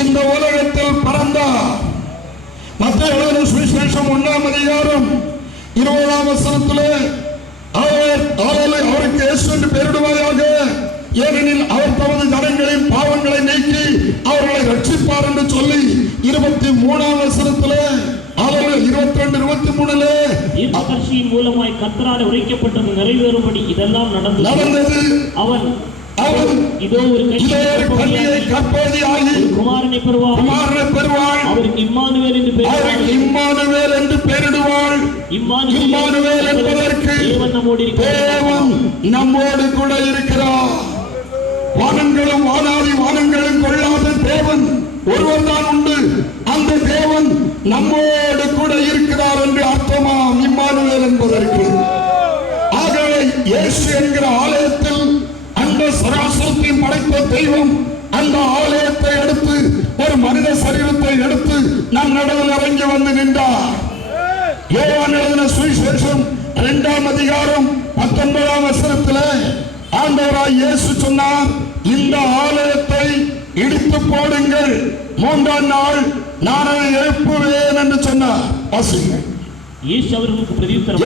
இந்த உலகத்தில் பிறந்தார். மத்தேயு சுவிசேஷம் 1ஆம் அதிகாரம் 20ஆம் வசனத்திலே அவருக்கு இயேசு என்று பெயரிடுவாயாக, ஏனெனில் அவர் தமது ஜனங்களின் பாவங்களை நீக்கி அவர்களை ரட்சிப்பார் என்று சொல்லி 23ஆம் வசனத்திலே 22-23 தீர்க்கதரிசியின் மூலமாய் கர்த்தரால் உரைக்கப்பட்டது நிறைவேறும்படி இதெல்லாம் நடந்தது. அவன் இதோ ஒரு கன்னியை கற்பவதியாகி குமாரனை பெறுவாள். அவருக்கு இம்மானுவேல் என்று பெயரிடுவாள். இம்மானுவேல் என்பதற்கு தேவன் நம்மோடு கூட இருக்கிறார். வானங்களும் வானங்களும் கொள்ளாத தேவன் ஒருவர் தான் உண்டு. அந்த தேவன் நம்மோடு கூட இருக்கிறார் என்று அர்த்தமாம் இம்மானுவேல் என்பதற்கு. ஆகவே இயேசு என்கிற ஆலயத்தில் அந்த சராசரத்தையும் படைத்த தெய்வம் அந்த ஆலயத்தை எடுத்து ஒரு மனித சரீரத்தை எடுத்து நம் நடுவில் இறங்கி வந்து நின்றார். யோவான் எழுதின சுவிசேஷம் 2ஆம் அதிகாரம் 19ஆம் வசனத்திலே ஆண்டவராய் இயேசு சொன்னார், இந்த ஆலயத்தை இடித்து போடுங்கள், 3ஆம் நாள் நான் அதை எழுப்புவேன் என்று சொன்னார். இயேசு அவர்களுக்கு பிரதியுத்தரம்